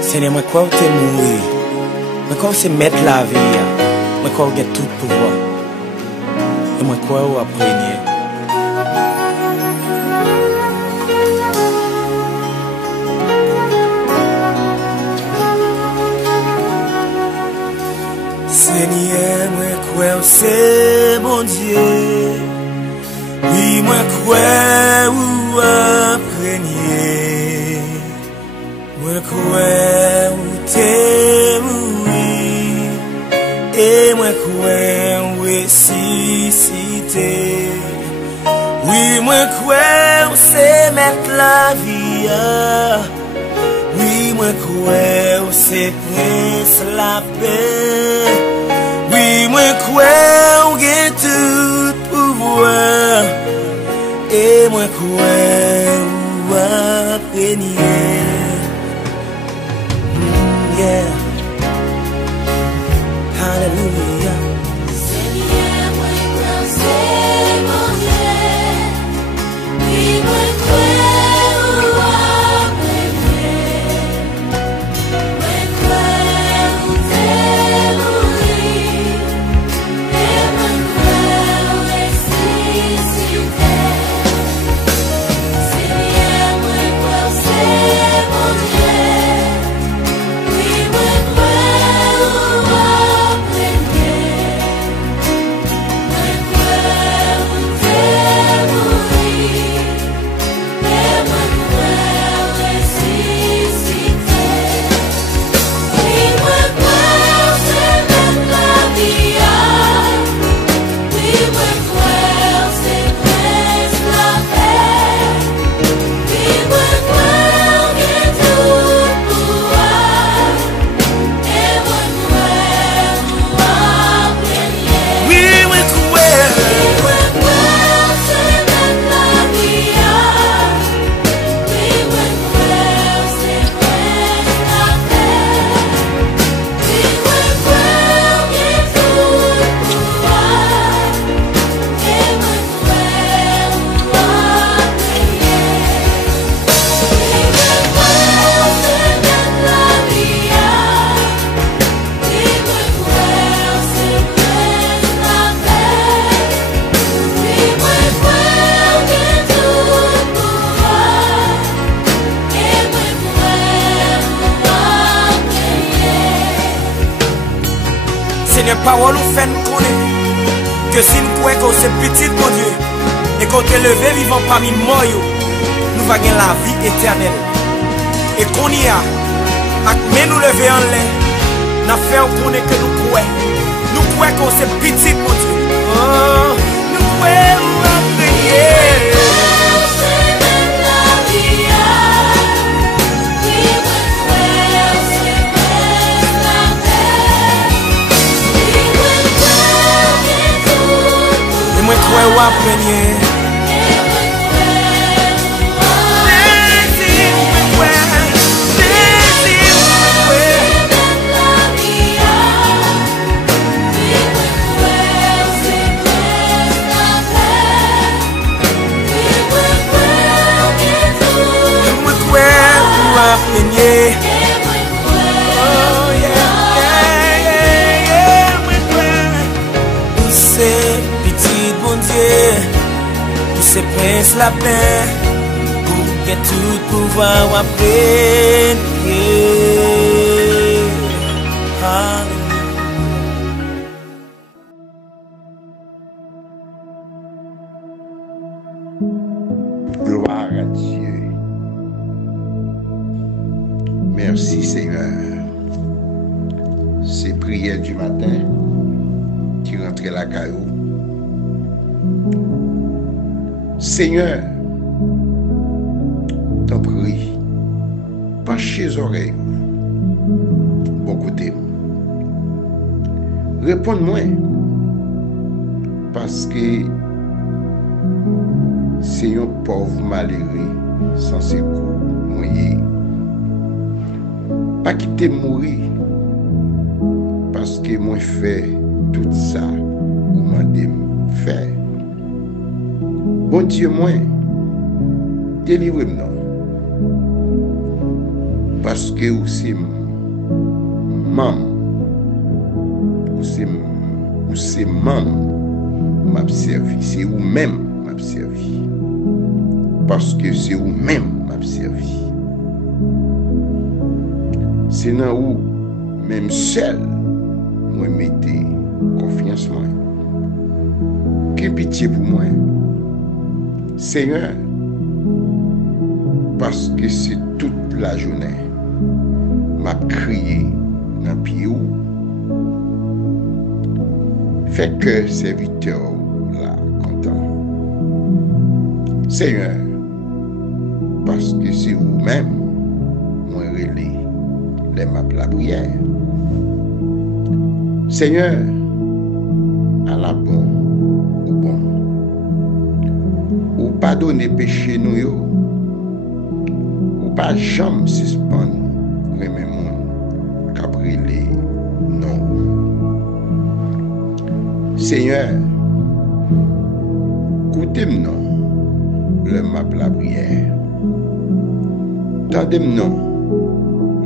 Seigneur, moi crois que tu es mourir. Moi crois que c'est mettre la vie. Moi crois que tu as tout pouvoir. Et moi crois que tu as Seigneur, moi crois que c'est bon Dieu. Oui, moi crois ou appreniez. Moi crois ou t'es mouru. Et moi crois ou ressuscité. Oui, moi crois ou c'est mettre la vie. Oui, moi crois ou c'est prince la paix. Oui, moi crois ou gagne tout pouvoir. Et moi crois ou appreniez. Yeah. Hallelujah. Seigneur, moi crois c'est mon Dieu. Oui, moi crois ou appreniez. Moi crois ou t'es mouru. Et moi crois ou ressuscité. Seigneur, moi crois c'est mon Dieu. Oui, moi crois ou appreniez. Moi crois ou t'es mouru. Et moi crois ou ressuscité. Oui, moi crois c'est mettre la vie. Oui, moi crois c'est prince la paix. Oui, moi crois que tout pouvoir. Et moi crois ou appreniez. Oui, moi crois. Oui, moi crois c'est mettre la vie. Oui, moi crois c'est prince la paix. Oui, moi crois que tout pouvoir. Et moi crois ou appreniez. Oui, moi crois c'est mettre la vie. Oui, moi crois c'est prince la paix. Oui, moi crois que tout pouvoir. Et moi crois ou appreniez. Seigneur, parole ou fait nous connaître que si nous croyons que c'est petit, mon Dieu, et qu'on est levé vivant parmi moi, nous va gagner la vie éternelle. Et qu'on y a, mais nous lever en l'air, n'a fait on connaît que nous croyons. Nous croyons que c'est petit, mon Dieu. Oh, nous croyons à prier. C'est mettre la vie. Oui, moi crois c'est mettre la paix. Oui, moi crois que tout Et moi, croyons à prier. et moi crois C'est prince la paix, pour que tout pouvoir ou apprendre. Gloire à Dieu. Merci Seigneur. Ces prières du matin qui rentraient la caillou. Seigneur, t'en prie, penche les oreilles, bon côté. Réponds-moi, parce que c'est un pauvre malheureux sans ses coups mouillés. Pas quitter mourir, parce que moi fait tout ça, ou m'a faire. Bon Dieu, moi, délivre-moi. Parce que ou c'est mam, ou c'est mam m'a servi, c'est ou même m'a servi. Parce que c'est ou même m'a servi. C'est dans où même seul moi mettez confiance moi. Que pitié pour moi. Seigneur, parce que c'est toute la journée m'a crié dans pied ou fait que serviteur là content. Seigneur, parce que c'est vous-même moi relais les map la prière. Seigneur, à la bon ou bon, ou pardonner péché nous yo, ou pas jamais suspendre remet moun cabrelé non. Seigneur, écoutez-moi non le map la prière. Tendez-moi non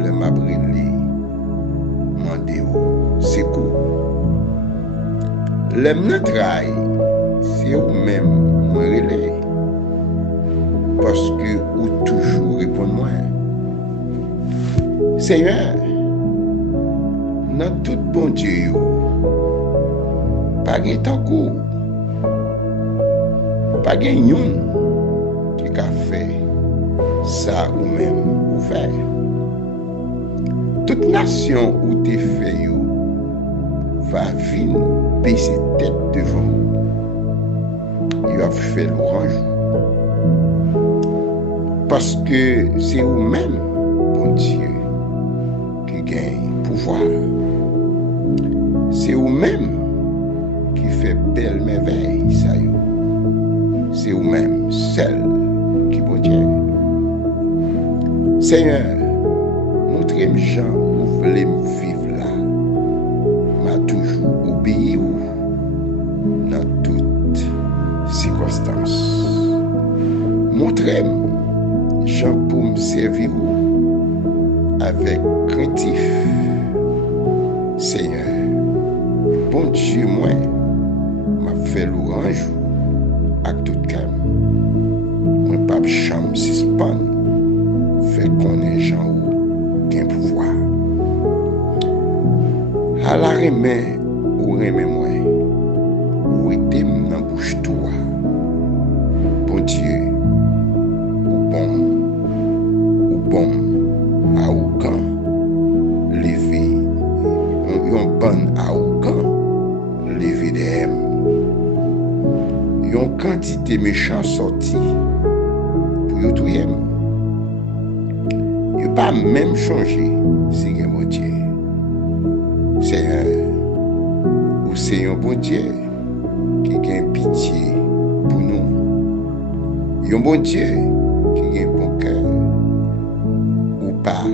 le map relé mandé ou secours. L'aime notre travail, c'est vous-même moi relé. Parce que ou toujours répondre moi. Seigneur, dans tout bon Dieu, pas de temps court, pas de yon qui a fait ça ou même ou faire. Toute nation où t'es fait yo va venir baisser tête devant vous. Il a fait l'orange. Parce que c'est vous-même, bon Dieu, qui gagne pouvoir. C'est vous-même qui fait belle merveille, ça y est. C'est vous-même, seul, qui bon Dieu. Seigneur, montrez-moi Jean où vous voulez me vivre là. M'a toujours obéi ou dans toutes circonstances. Montrez-moi Jean pour me servir avec craintif. Seigneur, bon Dieu, moi, m'a fait l'orange avec tout calme. Moi, pas chambre suspendre, fait qu'on est Jean ou gain pouvoir. À la remè ou remè moi, ou était dans bouche toi. Bon Dieu, ou bon, à aucun, levé, yon bon à aucun, levé de M. Yon quantité méchant sorti, pour yon tout yem. Yon pas même changé, si yon bon Dieu. Seigneur, ou c'est un bon Dieu qui a pitié pour nous. Un bon Dieu qui a un bon cœur. Ou pas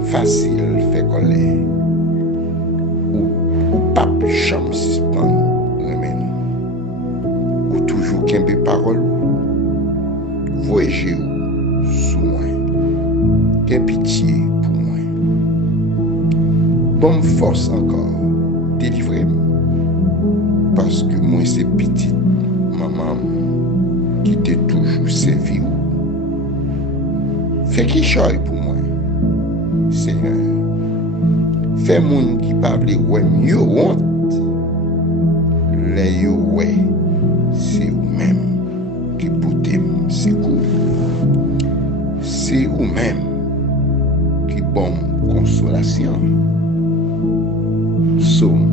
facile fait colère. Ou pas jamais suspendre remède. Ou toujours qu'un peu parole. Voyez sous moi. Qu'un pitié pour moi. Bonne force encore, délivrez-moi. Parce que moi, c'est petite maman qui t'est toujours servi. Fais qui choisit pour moi, Seigneur. Fais moun qui parle ouais mieux honte. Les yo ouais, c'est vous-même qui portez secours. C'est vous-même qui bon consolation. Psaume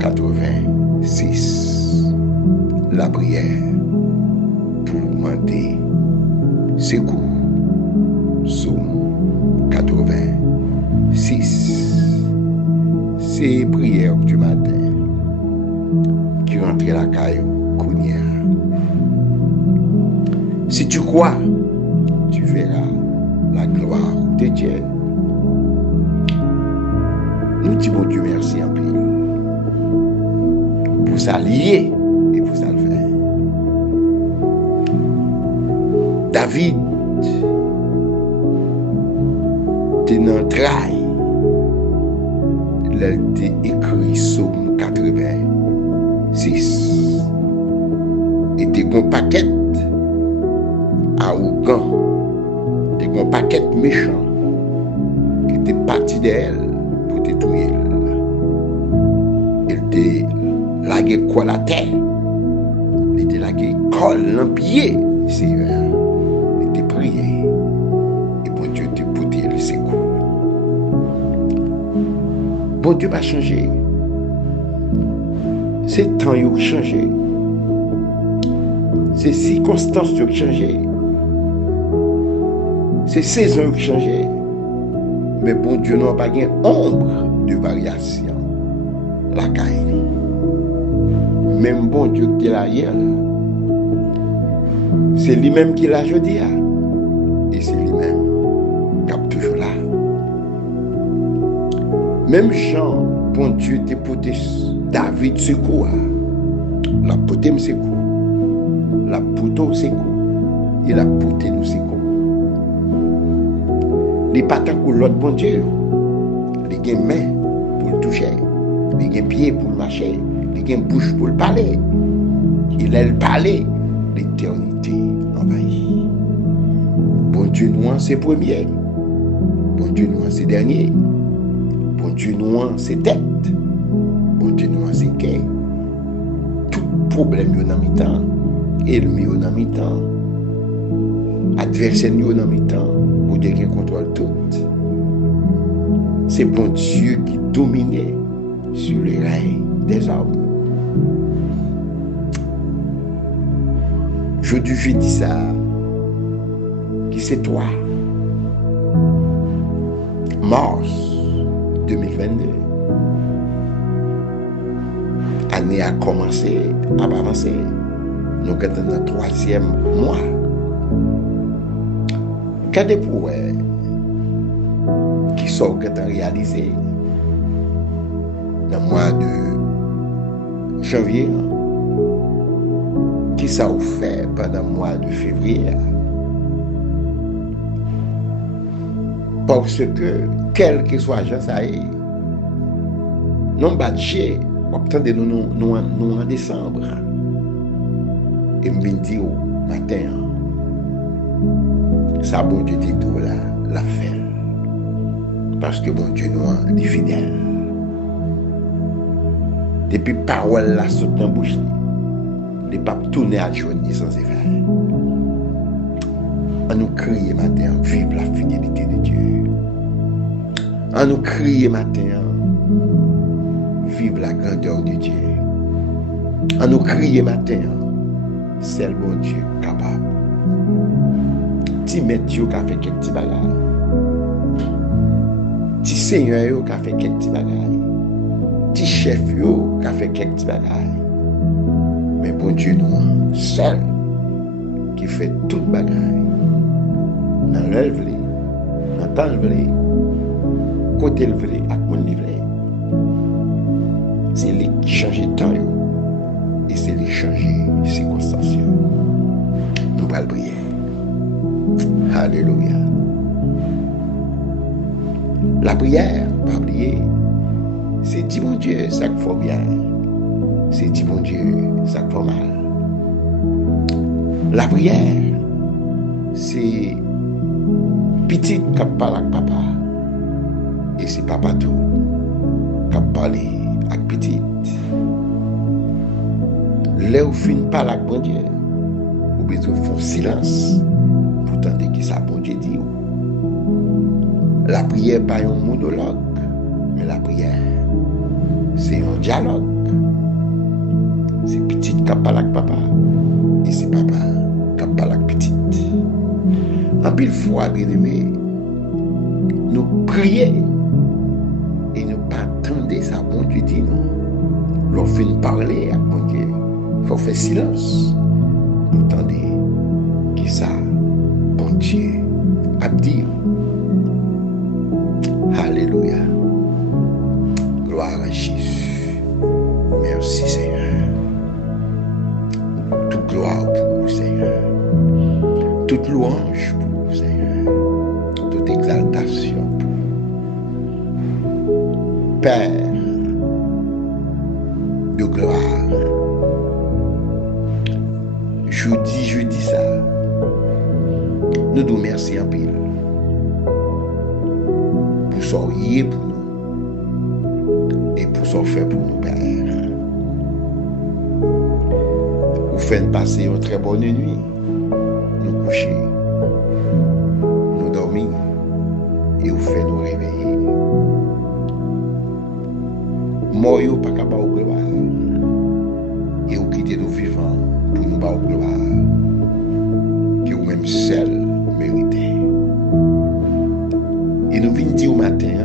86. La prière pour demander secours. Psaume 86. C'est prière du matin qui rentre la caillou Kounia. Si tu crois, tu verras la gloire de Dieu. Nous disons Dieu merci en pile. Pour s'allier et pour ça le faire. David t'es dans le trail. Là, t'es écrit Somme 86. Et t'es un paquet arrogant, t'es un paquet méchant qui t'es parti d'elle pour te tuer. Il t'est lagué quoi la terre. Il t'est lagué colle dans pied, Seigneur. Il t'est prié. Et bon Dieu te pouté le secours. Bon Dieu va changer. C'est temps qui a changé. C'est circonstances qui ont changé. C'est saison qui ont changé. Mais bon Dieu n'a pas une ombre de variation. La caille. Même bon Dieu qui est là hier, c'est lui-même qui l'a jeudi. Et c'est lui-même qui est toujours là. Même Jean, bon Dieu t'a porté David secours. La porté me secours. La porté secours. Il a porté nous secours. Les patins pour l'autre bon Dieu. Les mains pour le toucher. Les pieds pour le marcher. Les bouche pour le parler. Il a le parler. L'éternité envahie. Bon Dieu nous c'est premier. Bon Dieu nous c'est dernier. Bon Dieu nous c'est tête. Bon Dieu nous c'est quai. Tout problème yo dans mi-temps. Ennemi yo dans mi-temps. Adversaire yo dans mi-temps. Bon Dieu qui contrôle tout. C'est bon Dieu qui domine sur les règnes des hommes. Je dis ça, qui c'est toi. Mars 2022. L'année a commencé à avancer. Nous sommes dans le 3e mois. Quel est pour qui sont réalisés dans le mois de janvier? Qui ça a fait pendant le mois de février? Parce que, quel que soit l'agent, ça y est, nous badgé, obtenez nous en décembre. Et me dit au matin, ça bon Dieu dit tout là, la fait. Parce que bon Dieu nous est fidèle. Depuis parole là saute dans bouche. Les papes tournent à journée sans effet. On nous crie matin, vive la fidélité de Dieu. On nous crie matin, vive la grandeur de Dieu. On nous crie matin, c'est le bon Dieu capable. Ti Dieu qui a fait quelques petits bagages. Ti Seigneur qui a fait quelques petits bagages. Ti chef qui a fait quelques petits bagages. Mais bon Dieu nous seul qui fait tout bagaille. Dans l'œil vle, dans temps vle, côté vle, ak mon vle. C'est lui qui change le temps et c'est lui qui change les circonstances. Nous allons prier. Alléluia. La prière, pas oublier, c'est dire mon Dieu, ça qu'il faut bien. C'est dire mon Dieu, ça fait mal. La prière, c'est petit qui parle avec papa. Et c'est papa tout qui parle avec petit. Là où fin parle avec mon Dieu, ou bien vous faites silence pour tenter que ça bon Dieu dit. La prière n'est pas un monologue, mais la prière, c'est un dialogue. C'est petit qui parle avec papa. Et c'est papa qui parle avec petit. En pile fois, bien aimé, nous prions et nous pas attendre ça, bon Dieu dit non. L'on fait parler à bon Dieu. Il faut faire silence. Nous attendez qui ça, bon Dieu, a dit. Alléluia. Gloire à Jésus. Merci Seigneur. Toute gloire pour vous, Seigneur. Toute louange pour vous, Seigneur. Toute exaltation pour vous. Père de gloire, je dis ça. Nous nous remercions en pile pour ce qu'il pour nous et pour ce qu'il fait pour nous, Père. Vous faites passer une très bonne nuit, nous coucher, nous dormir et vous faites nous réveiller. Moi, je ne pas capable de gloire et vous quittez nous vivants pour nous pas gloire que vous-même seul méritez. Et nous venons dire au matin,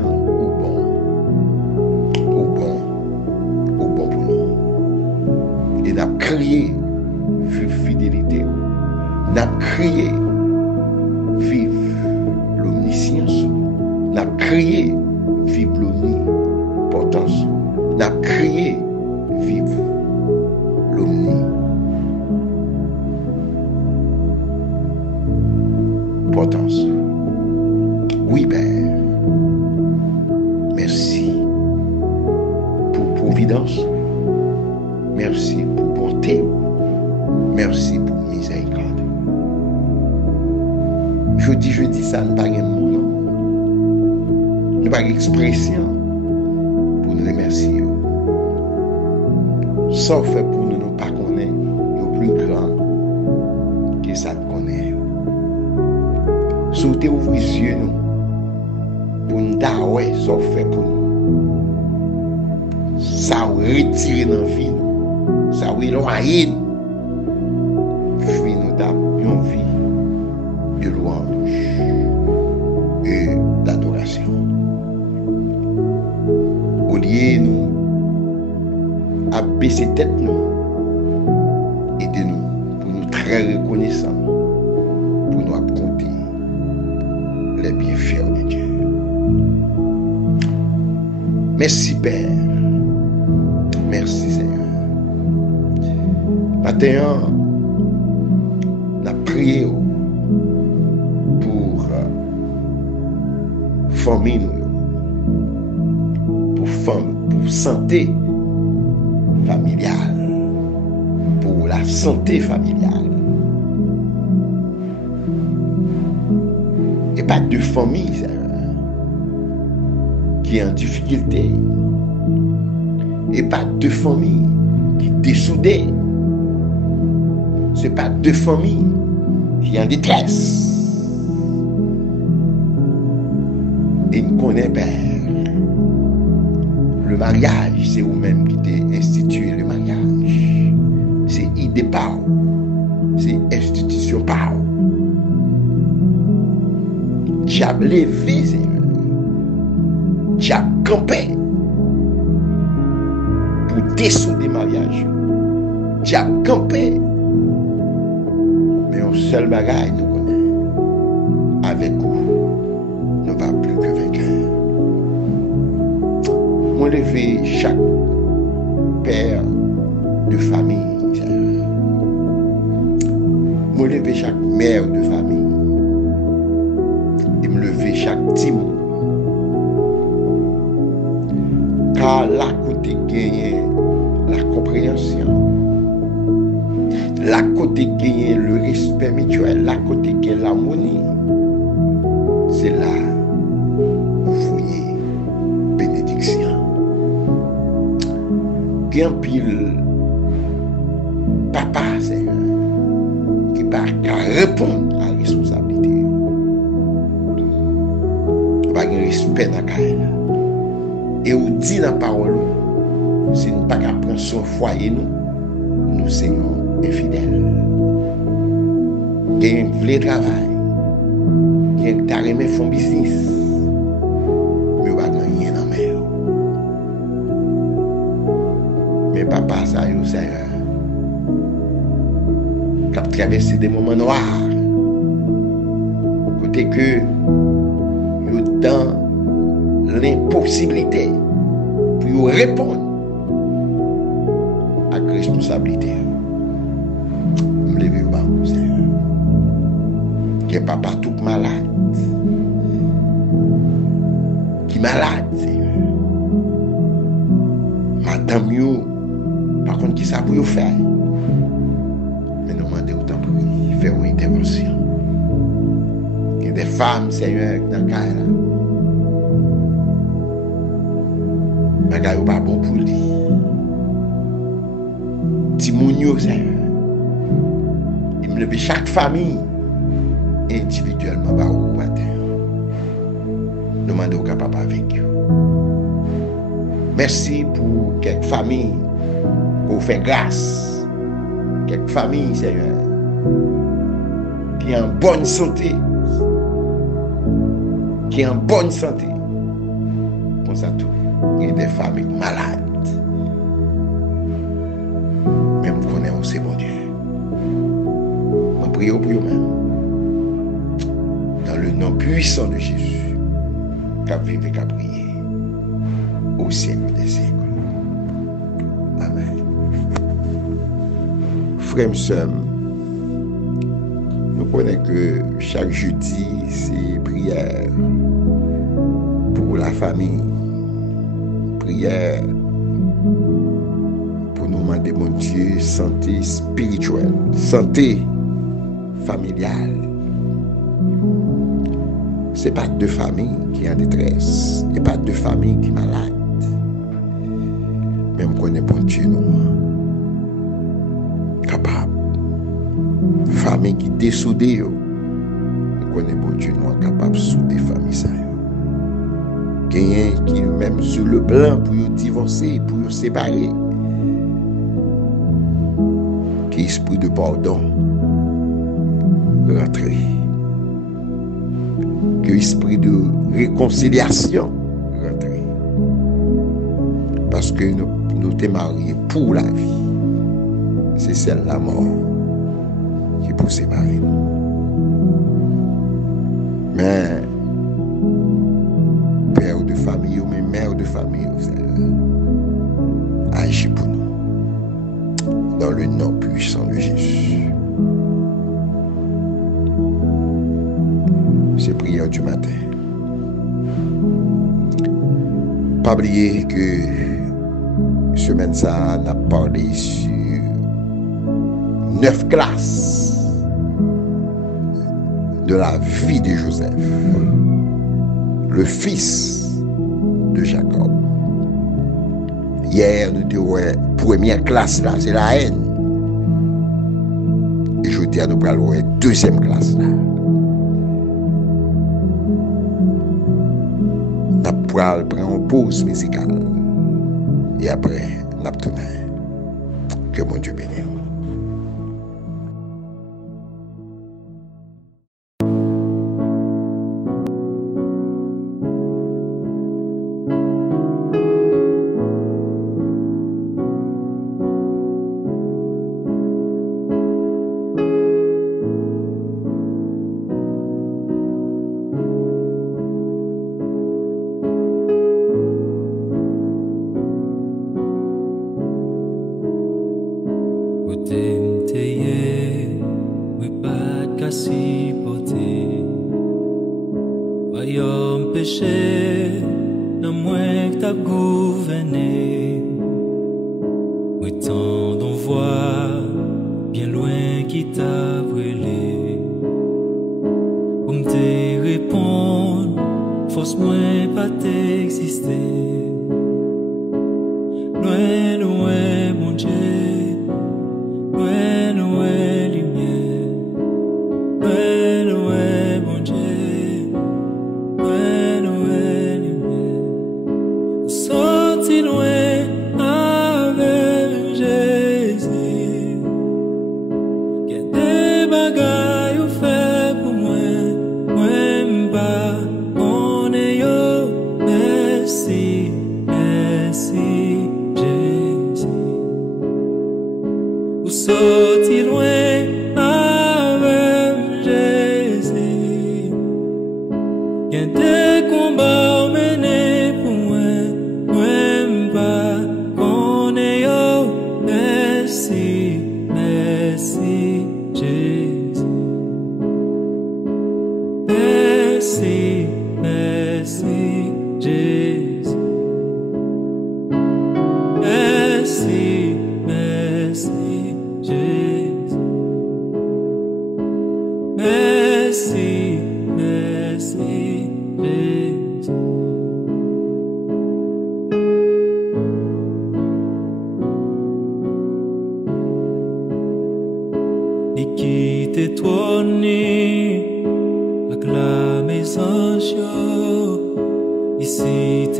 au bon pour nous. Et nous avons crié vive fidélité, nous avons crié vive l'omniscience, nous avons crié vive l'omnipotence, nous avons crié vive l'omnipotence. Oui, Père, merci pour providence, merci pour bonté, merci pour miséricorde. Je dis ça, nous n'avons pas de mot, nous n'avons pas d'expression pour nous remercier. Sauf pour nous ne pas connaître le plus grand que ça nous connaît. Sautez ouvrir les yeux nous pour nous dire ça fait pour nous. Ça retire dans la vie nous, ça éloigne nous. Puis nous avons une vie de louange et d'adoration. Au lieu nous à baisser tête nous, aidez-nous pour nous très reconnaissants, pour nous compter les bienfaits de Dieu. Merci Père, merci Seigneur. Maintenant, on a prié pour famille, pour santé familiale, pour la santé familiale. Et pas de famille qui est en difficulté. Et pas de famille qui est dessoudée. Ce n'est pas de famille qui est en détresse. Et nous connaissons, Père, le mariage, c'est vous-même qui t'avez institué le mariage. C'est idée par vous. C'est institution par vous. Diable levé, Seigneur. Diable campé pour dessouder le mariage. Diable campé. Mais un seul bagage nous connaît. Avec vous, nous ne va plus que vainqueurs. Moi, lever chaque père de famille, Seigneur. Moi, lever chaque mère de famille. Et me lever chaque timon. Car là, côté gagner la compréhension, là, côté gagner le respect mutuel, là, côté gagner l'harmonie, c'est là où vous voyez bénédiction. Bien pile, papa, Seigneur, qui va répondre à la responsabilité. Il va y respect dans la carrière. Et on dit dans la parole, si nous ne pouvons pas prendre son foyer, nous sommes infidèles. Il y a un vrai travail. Il y a un carrément fond business. Mais on ne va pas rien dans la mer. Mais papa, ça y est, Seigneur. Quand tu traverses des moments noirs, côté que nous dans l'impossibilité pour répondre à la responsabilité. Je me lève pas, Seigneur. Qui est papa tout malade. Qui est malade, Seigneur. mieux, par contre, qui ça pour faire? Mais nous demandons autant pour faire une intervention. Il y a des femmes, Seigneur, dans le cas là. Bagay ou pas bon pour lui. Timounio, Seigneur. Il me lève chaque famille individuellement par au matin. Nous demandons capable avec vous. Merci pour quelques familles pour faire grâce. Quelques familles, Seigneur, qui sont en bonne santé. Qui sont en bonne santé. Pour ça tout. Il y a des familles malades. Même vous connaissez aussi, mon Dieu. Je prie pour vous-même. Dans le nom puissant de Jésus, qu'à vivre et qu'à prier au siècle des siècles. Amen. Frères et sœurs, nous connaissons que chaque jeudi, c'est prière pour la famille. Prière pour nous demander, mon Dieu, santé spirituelle, santé familiale. Ce n'est pas deux familles qui sont en détresse, il n'y a pas deux familles qui sont malades. Même qu'on est bon Dieu, nous, capable. Famille qui dessoudée, nous connaissons bon Dieu, nous, capable de souder famille ça. Quelqu'un qui même sur le plan pour divorcer, pour séparer. Qui esprit de pardon rentrer. Que esprit de réconciliation rentrer. Parce que nous sommes mariés pour la vie. C'est celle la mort qui peut séparer nous. Mais père de famille ou même mère de famille, agis pour nous. Dans le nom puissant de Jésus. C'est prière du matin. Pas oublier que semaine ça, on a parlé sur 9 classes de la vie de Joseph, le fils de Jacob. Hier, nous avons la première classe là, c'est la haine. Et aujourd'hui, nous allons la deuxième classe là. Nous allons prendre une pause musicale. Et après, nous allons tourner. Que mon Dieu bénisse. Merci,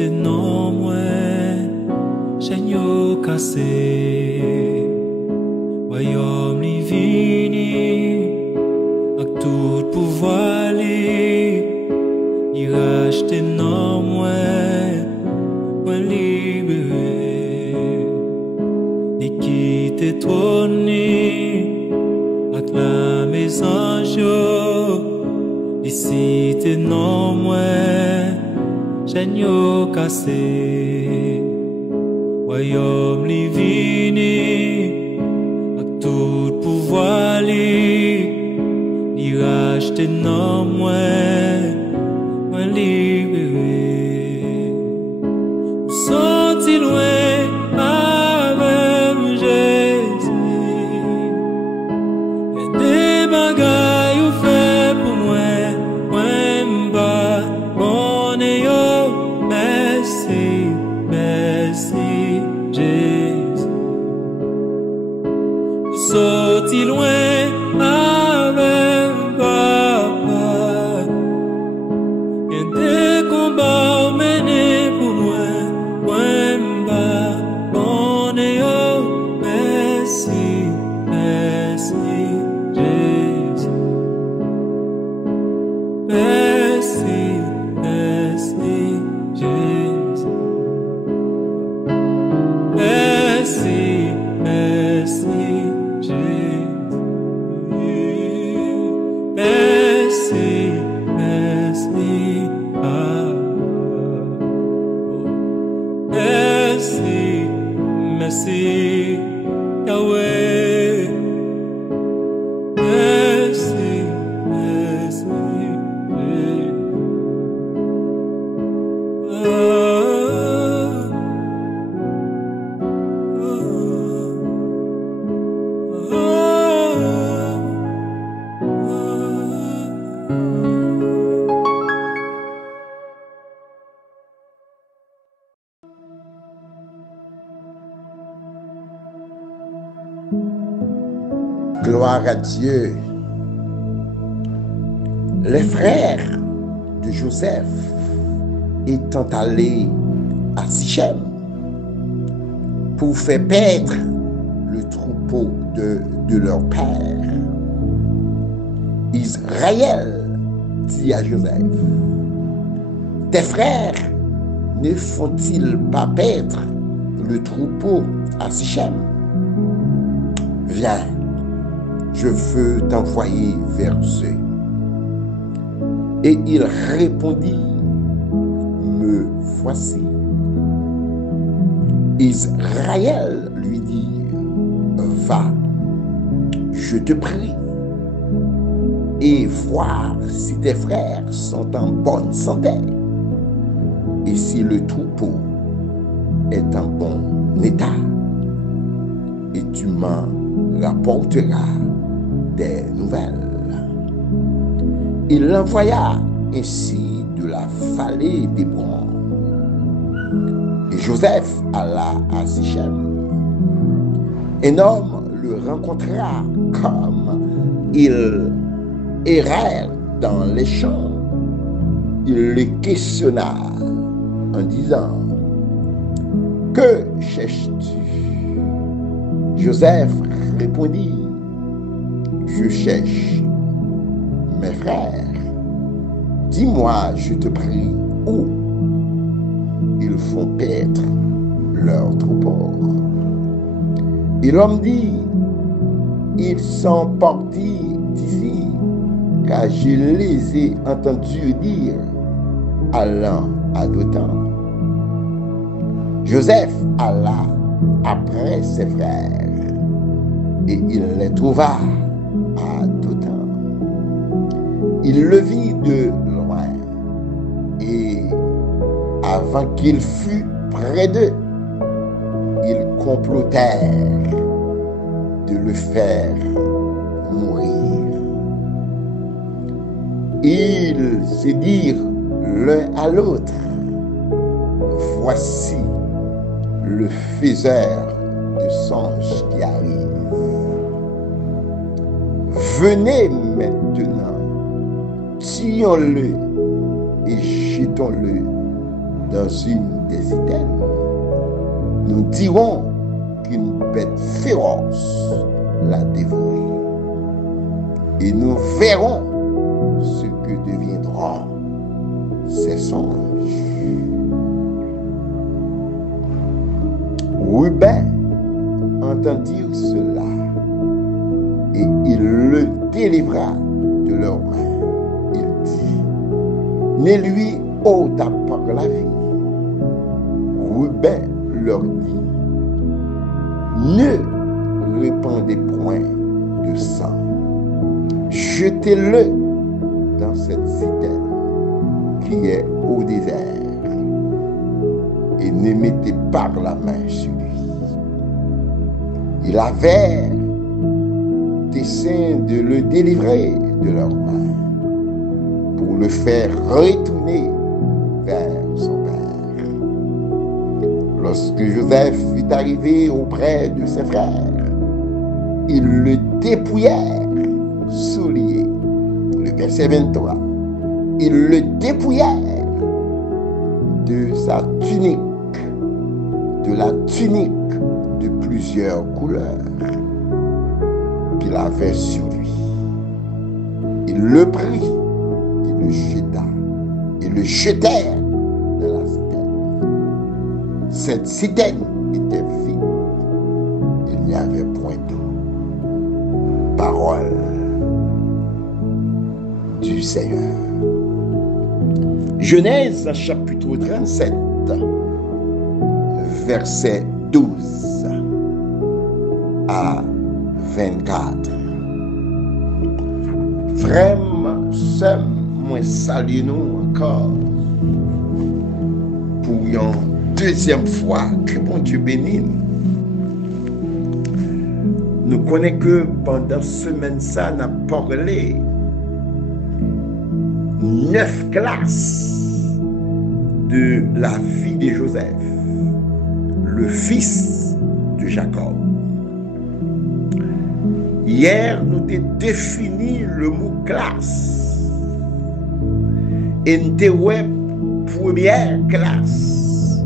te non moi, Seigneur cassé, royaume li vini, avec tout pouvoir li, il rachete non moi libéré, ni quitte trône, avec la maison jo, ici te non moi, Seigneur cassé, royaume li vini, avec tout pouvoir li rachete non moi libéré. Senti loin avec Jésus, y'a des bagailles ou fait pour moi m'ba bon et yo, merci, merci Jésus. Sorti loin avec papa, y'a des combats menés pour moi m'ba bon et yo, merci, merci Jésus. Merci, merci Jésus. Merci, merci Jésus. Merci, merci Papa. Merci, merci Yahweh. Merci, merci Jésus. Gloire à Dieu. Les frères de Joseph étant allés à Sichem pour faire paître le troupeau de leur père, Israël dit à Joseph, tes frères ne font-ils pas paître le troupeau à Sichem? Viens, je veux t'envoyer vers eux. Et il répondit, me voici. Israël lui dit, va, je te prie, et vois si tes frères sont en bonne santé, et si le troupeau est en bon état, et tu m'en rapporteras des nouvelles. Il l'envoya ainsi de la vallée d'Hébron. Et Joseph alla à Sichem. Un homme le rencontra comme il errait dans les champs. Il le questionna en disant, que cherches-tu? Joseph répondit, je cherche mes frères. Dis-moi, je te prie, où ils font paître leur troupeau. Et l'homme dit, ils sont partis d'ici, car je les ai entendus dire, allant à Dothan. Joseph alla après ses frères, et il les trouva à Dothan. Il le vit de loin, et avant qu'il fût près d'eux, ils complotèrent de le faire mourir. Ils se dirent l'un à l'autre, voici le faiseur de songes qui arrive. Venez maintenant, tuons-le et jetons-le dans une des citernes, nous dirons qu'une bête féroce l'a dévoré. Et nous verrons ce que deviendront ces songes. Ruben entendit cela et il le délivra de leurs mains. Il dit: ne lui ôte pas la vie. Ruben leur dit: ne répandez point de sang. Jetez-le dans cette citerne qui est au désert et ne mettez pas la main sur lui. Il avait dessein de le délivrer de leurs mains pour le faire retourner vers son père. Lorsque Joseph fut arrivé auprès de ses frères, ils le dépouillèrent souliers. Le verset 23. Ils le dépouillèrent de sa tunique, de la tunique de plusieurs couleurs qu'il avait sur lui. Il le prit, il le jeta, et le jetèrent dans la citerne. Cette citerne était vide, il n'y avait point d'eau. Parole du Seigneur. Genèse chapitre 37, verset 12 à 24. Frères, sœurs, moi salue nous encore pour une deuxième fois que bon Dieu bénisse. Nous connaissons que pendant semaine ça, on a parlé 9 classes de la vie de Joseph, le fils de Jacob. Hier, nous avons défini le mot classe. Et nous avons première classe.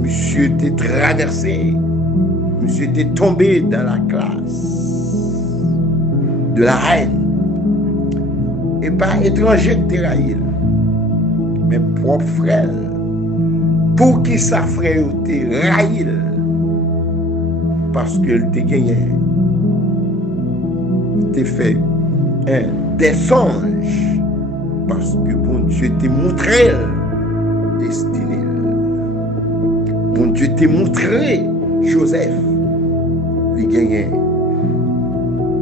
Monsieur était traversé. Monsieur était tombé dans la classe de la reine. Et pas étranger que Raïl, mais propre frère. Pour qui sa frère était Raïl? Parce qu'elle était gagné. Il était fait des songes. Parce que bon Dieu t'a montré destinée. Bon Dieu t'a montré Joseph. Il gagnait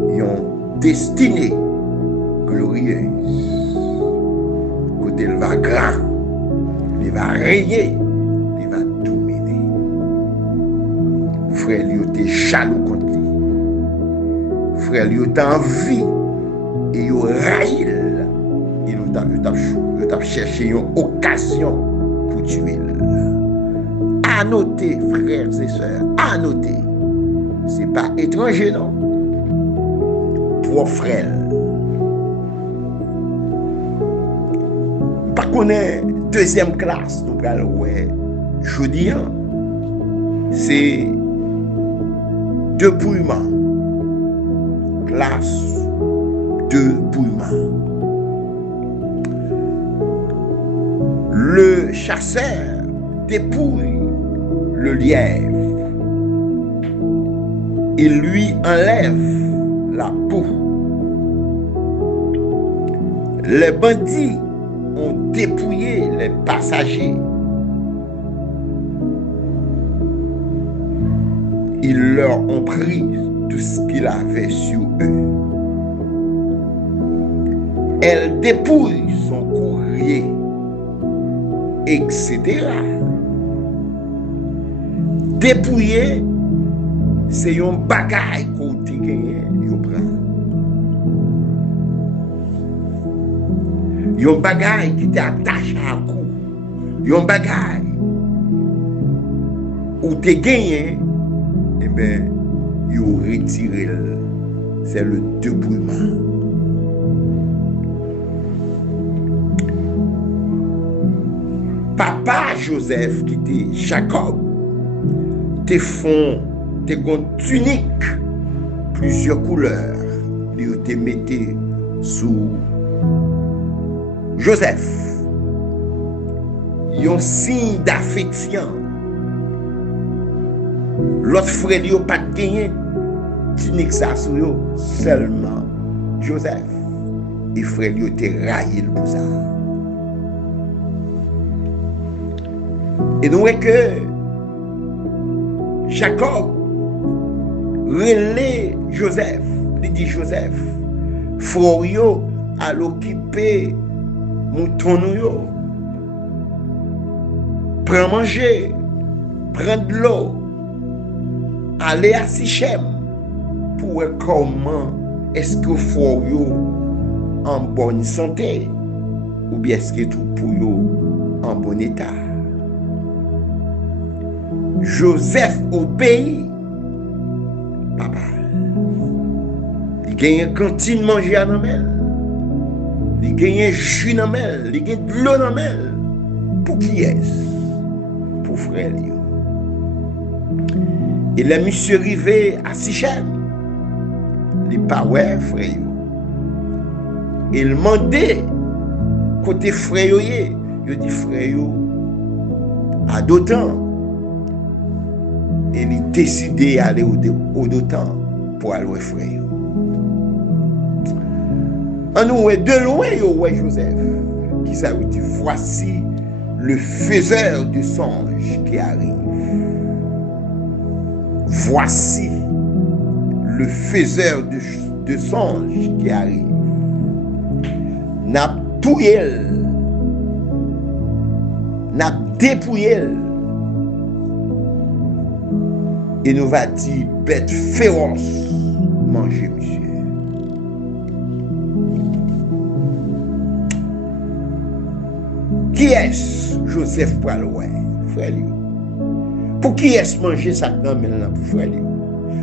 une destinée glorieuse. Côté il va grand, il va régner, il va dominer. Frère, il était jaloux contre lui. Frère, il était envie et il raïl. Il a cherché une occasion pour tuer. À noter, frères et sœurs, à noter. Ce n'est pas étranger, non. Pour frère. Par contre, deuxième classe, nous allons voir. Jeudi, c'est dépouillement. Classe dépouillement. Le chasseur dépouille le lièvre. Il lui enlève la peau. Les bandits ont dépouillé les passagers. Ils leur ont pris tout ce qu'il avait sur eux. Elle dépouille son courrier, etc. Dépouiller, c'est un bagage qu'on te gagne, yo prend. Un bagage qui t'attache à un cou. Un bagage où tu gagné, eh bien, yo retiré. C'est le dépouillement. papa Joseph qui était Jacob te font te gon tunique plusieurs couleurs lui te mettait sous Joseph un signe d'affection. L'autre frère n'a pas gagné tunique ça sur eux, seulement Joseph. Et frère lui était raillé pour ça. Et nous voyons que Jacob relève Joseph. Il dit Joseph, frère yo à l'occuper mouton yo. Prends manger, prends de l'eau, aller à Sichem pour voir comment est-ce que frère yo en bonne santé ou bien est-ce que tout pour yo en bon état. Joseph obéit. Papa. Il gagne une cantine manger à Namel. Il gagne un jus à Namel. Il gagne de l'eau à Namel. Pour qui est-ce? Pour frère. Et la monsieur arrivé à Sichem. Il pas ouais frère. Il demandait côté frère. Il dit frère à d'autant. Et il décidé d'aller au Dotan pour aller au frère. En nous, de loin, Joseph, qui ça veut dire, voici le faiseur de songes qui arrive. Voici le faiseur de songes qui arrive. N'a touillé, n'a dépouillé. Et nous va dire bête féroce manger, monsieur. Qui est-ce Joseph pour aller, frère? Pour qui est-ce manger ça maintenant pour frère?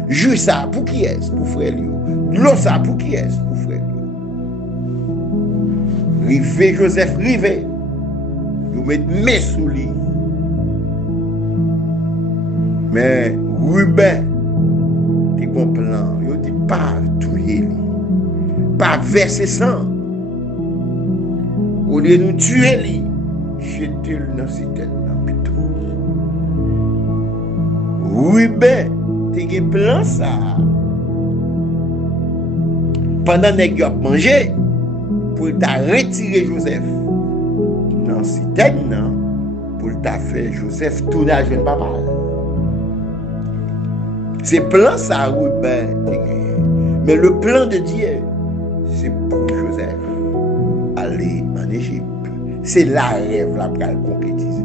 Jus ça pour qui est-ce pour frère? L'eau ça pour qui est-ce pour frère? Rivé Joseph, rivé. Nous mettons mes sous lui. Mais Ruben, tu comprends, il dit pas tuer, pas verser sang. Au lieu de nous tuer, jeter-le dans cette tête. Ruben, tu as plan ça. Pendant que tu as mangé, pour t'a retirer Joseph dans cette tête, pour t'a fait Joseph tourner à jeune papa. C'est plan ça, Ruben. Mais le plan de Dieu, c'est pour Joseph aller en Égypte. C'est la rêve là pour le concrétiser.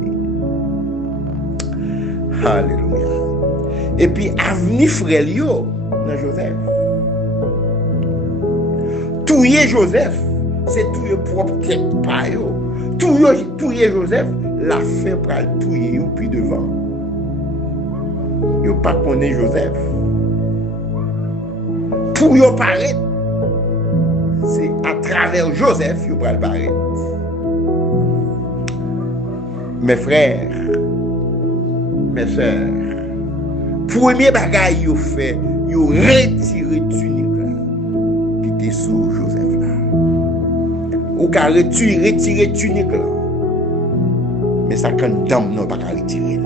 Alléluia. Et puis, avenir frère yo dans Joseph. Touyer Joseph, c'est touyer propre tête pas yo. Touyer Joseph, la fin pour le touyer yo puis devant. Yo pas connaît Joseph. Pour yo paraître, c'est à travers Joseph yo va paraître. Mes frères, mes sœurs, premier bagage yo fait, yo retiré tunique là qui était sous Joseph là. Ou ka retirer tunique là. Mais ça quand dame non pas ka retirer.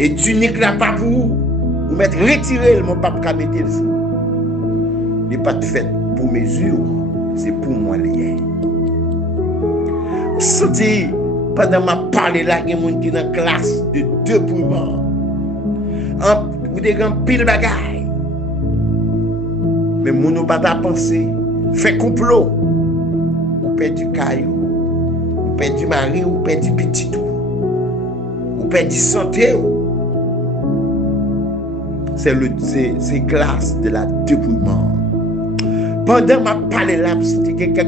Et tunique là pas pour vous mettre retirer le mon papa ka mettre le sous. Il n'est pas fait pour mesure, c'est pour moi lié. Senti pendant ma parler là, il y a des gens qui sont dans la classe de dépouillement. Vous avez un pile bagaille. Mais vous n'avez pas à penser. Fait complot. Vous perdez du caillou. Vous perdez du mari. Vous perdez du petit tout. Vous perdez du santé. C'est classe de la dépouillement. Pendant ma parler là, c'était quelqu'un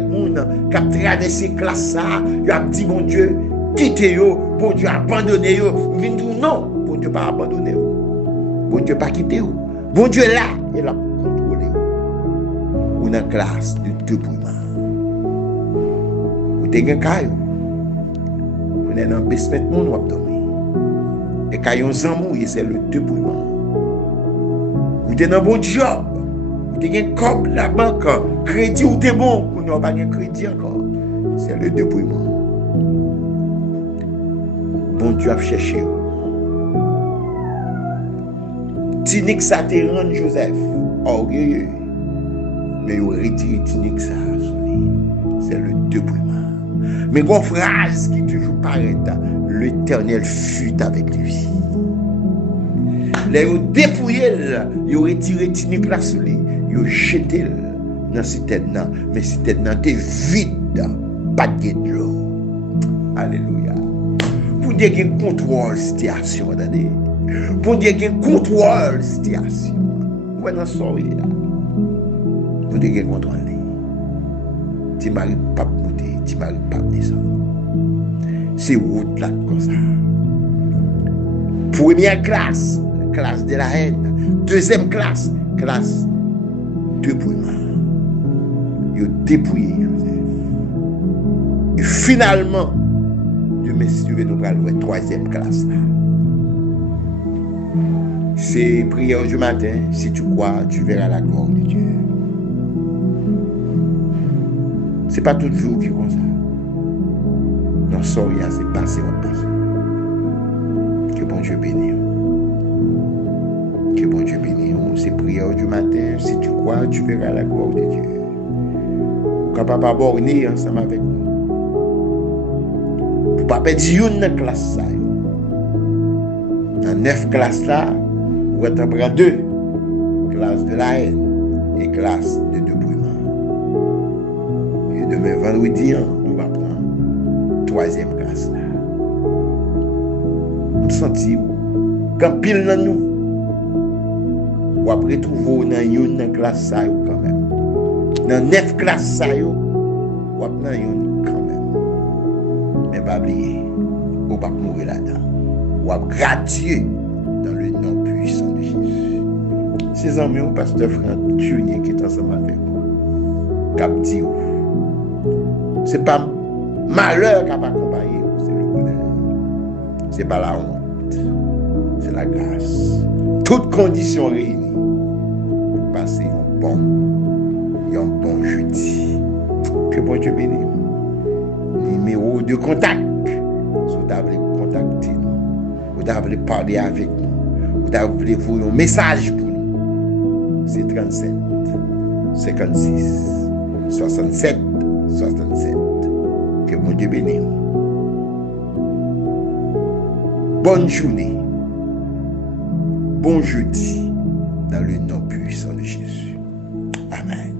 qui a traversé la classe, il a dit, mon Dieu, quittez-vous, bon Dieu, abandonnez-vous. Non, bon Dieu, pas abandonné. Bon Dieu, pas quittez-vous. Bon Dieu, là, il a contrôlé. Ou dans la classe de dépouillement. Vous avez un caillou. On est dans le basement, on va dormir. Et quand on s'amour, c'est le débrouillement. Ou t'es dans un bon job, ou t'es un cop la banque, crédit ou t'es bon, ou n'as pas de crédit encore. C'est le débrouillement. Bon Dieu a cherché. Tinique ça te rend Joseph orgueilleux. Mais il retire Tinique ça. C'est le débrouillement. Mais une phrase qui toujours paraît, l'Éternel fut avec lui. Là, il a dépouillé, il a retiré Tinique là sous lui, il a jeté dans la citerne, mais la citerne était vide, pas de l'eau. Alléluia. Pour dire qu'il y a un contrôle de situation, attendez. Pour dire qu'il y a un contrôle de situation. Où est-ce qu'on est là? Pour dire qu'il y a un contrôle. Tu ne m'arrives pas à monter, tu ne m'arrives pas à descendre. C'est route là comme ça. Première classe, classe de la haine. Deuxième classe, classe dépouillement. Il a dépouillé Joseph. Et finalement, Dieu m'instruit nous allons voir troisième classe là. C'est prière du matin. Si tu crois, tu verras la gloire de Dieu. C'est pas toujours qui est comme ça. Non, sorry, c'est passé, on passe. Que bon Dieu bénisse. Que bon Dieu bénisse. C'est prière du matin. Si tu crois, tu verras la gloire de Dieu. Quand papa borné ensemble avec nous. Pour pas perdre une classe. Dans 9 classes là, vous êtes en 2. Classe de la haine et classe de débrouillement. Et demain vendredi, nous allons prendre 3e classe là. On sentit quand pile dans nous, ou après trouver dans une classe ça quand même. Dans 9 classes ça ou dans une quand même. Mais pas oublier, ou pas mourir là-dedans. Ou gratuit dans le nom puissant de Jésus. Ces amis, au pasteur Franck Junior qui est ensemble avec vous. Captif. Ce n'est pas malheur qui a accompagné, c'est le bonheur. Ce n'est pas la honte, c'est la grâce. Toutes conditions réunies pour passer un bon jeudi. Que bon Dieu bénisse. Numéro de contact. Si vous avez contacté nous, vous avez parlé avec nous, vous avez voulu un message pour nous. C'est 37 56 67 67. Que bon Dieu bénisse. Bonne journée. Bon jeudi. Dans le nom puissant de Jésus. Amen.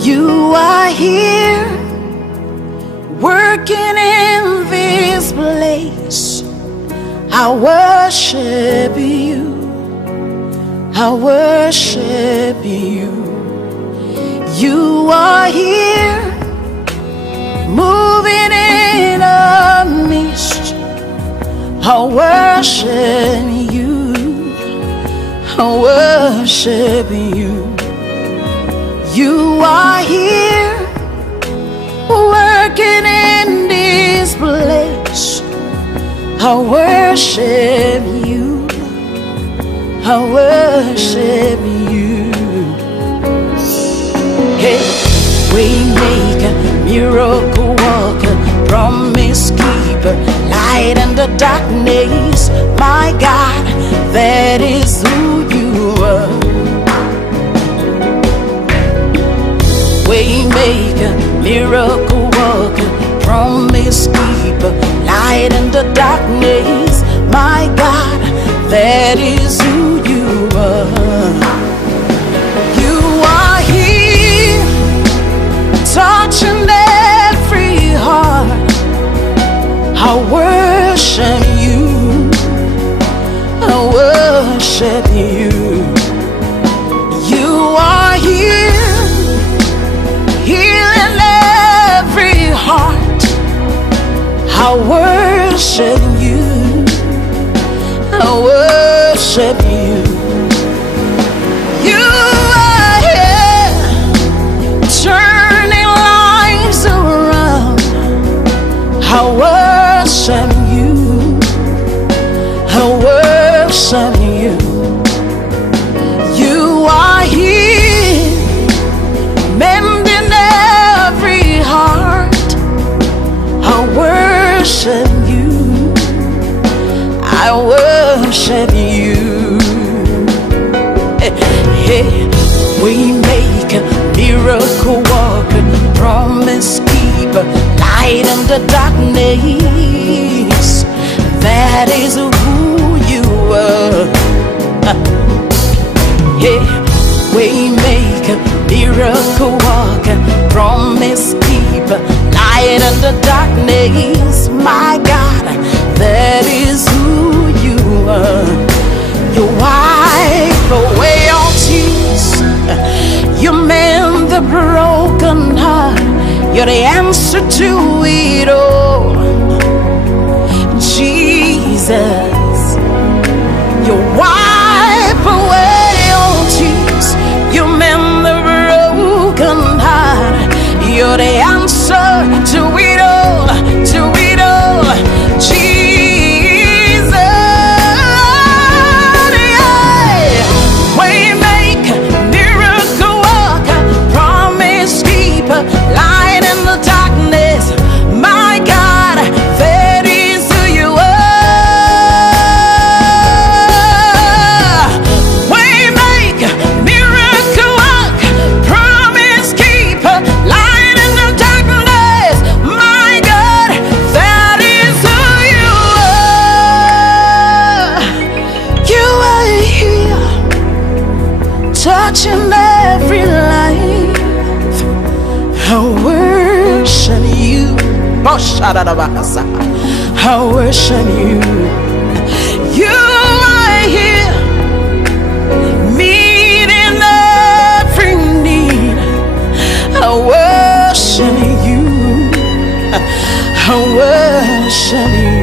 You are here, working in this place. I worship you. I worship you. You are here, moving in our midst. I worship you. I worship you. You are here, working in this place. I worship you. I worship you. Hey, waymaker, miracle worker, promise keeper, light in the darkness. My God, that is who you are. Waymaker, miracle worker, walker, promise keeper, light in the darkness. My God, that is who you are. You are here, touching every heart. I worship you, I worship you. You are here, healing every heart. I worship you, I worship you. You are here, turning lives around. I worship you, I worship you. You are here, mending every heart. I worship you, I worship you. Hey, we make a miracle worker, promise keeper, light in the darkness. That is who you are. Yeah, we make a miracle worker, promise keeper, light in the darkness. My God, that is who you are. You wipe away all tears, you mend the broken heart. You're the answer to it all, Jesus. You wipe away all tears, you mend the broken heart. You're the answer to it all, to it all, Jesus. Yeah. We make miracle worker, promise keeper, light in the darkness. My God, that is who you are. We make miracle worker, promise keeper, light in the darkness. My God, that is who you are. You are here, touching every life. I worship you. Oh, shadadabakasa. I worship you. You are here, meeting every need. I worship you, I worship you.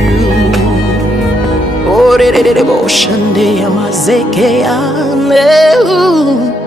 Oh, de de de de, bo shande amazeke ane.